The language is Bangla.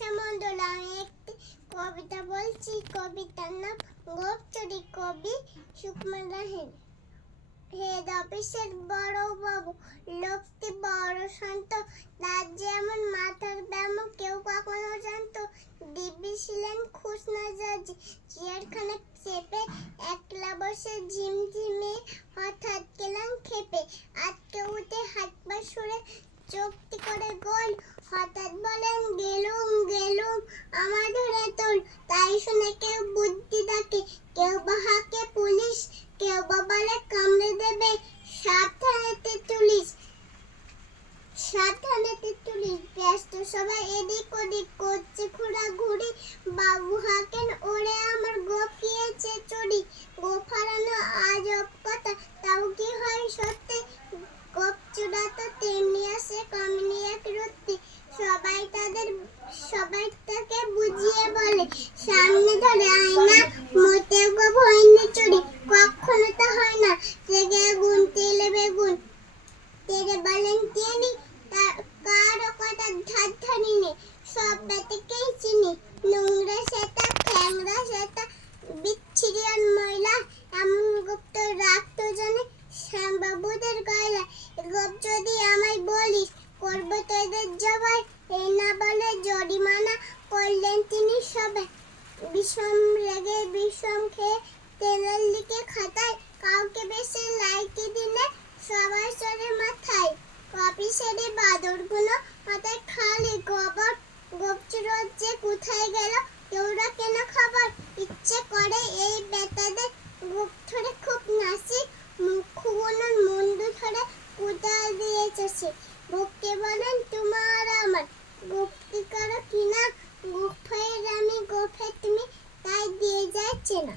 শ্যামল আমি একটি কবিতা বলছি। কবিতার নাম গোপচুরি, কবি সুকুমার সেন। হেড অফিসের বড় বাবু, লোকটি বড় শান্ত, তার যেমন মাথার ব্যায়াম কেউ কখনো জানতো। দিব্যি ছিলেন খুশ নজাজি, চেয়ারখানে চেপে একলা বসে ঝিমঝিমে হঠাৎ গেলেন খেপে। আজকে উঠে হাত পা সরে চোখটি করে গোল, হঠাৎ বলেন গেলুম গেলুম আমার ধরে তোল। তাই শুনে কেউ বুদ্ধি ডাকে, কেউ বা হাঁকে পুলিশ, কেউ বা বলে কামড়ে দেবে সাবধানেতে তুলিস। ব্যস্ত সবাই এদিক ওদিক করছে ঘোরাঘুরি। বাবু হাঁকেন ওরে আমার গোপ গিয়েছে চুরি। গোপ হারানো আজব কথা, তাও কি হয় সত্যি? গোপ চুরা তো তেমনি আসে কামিনী এক রত্তি। সবাই তাকে বুঝিয়ে বলে, সামনে ধরে আয়না, মোটেও গোপ হয়নি চুরি, কখনো তা হয় না। জেগে গুনতে এলে বেগুন, তেরে বলেন তিনি, কারো কথা ধার ধারি নেই, সব বেটাকেই চিনি। নোংরা সেটা ঠ্যাংরা সেটা বিচ্ছিরি আর ময়লা, এমন গুপ্ত রাখতো জানে শ্যামবাবুদের গয়লা। গোপ যদি আমায় বলিস, করবো তোদের জবাই। এই না বলে জরিমানা করলেন তিনি সবাই। বিষম রেগে বিষম খেয়ে তেলের লিখে খাতায়, কাউকে বেশি লাইকি দিলে সবাই চড়ে মাথায়। অফিসের বাদরগুলো মাথায় খালি গোবর, গোপচুর যে কোথায় গেল কেউ রাখে না খবর। ইচ্ছে করে এই বেটাদের বুক ধরে খুব নাসি, মুখগুলোর মুন্ডু ধরে কোদাল দিয়েছে সে। বুককে বলেন তোমার আমার, গুপ্তি করো কিনা, গোফের আমি গোফে তুমি, তাই দিয়ে যাচ্ছে না।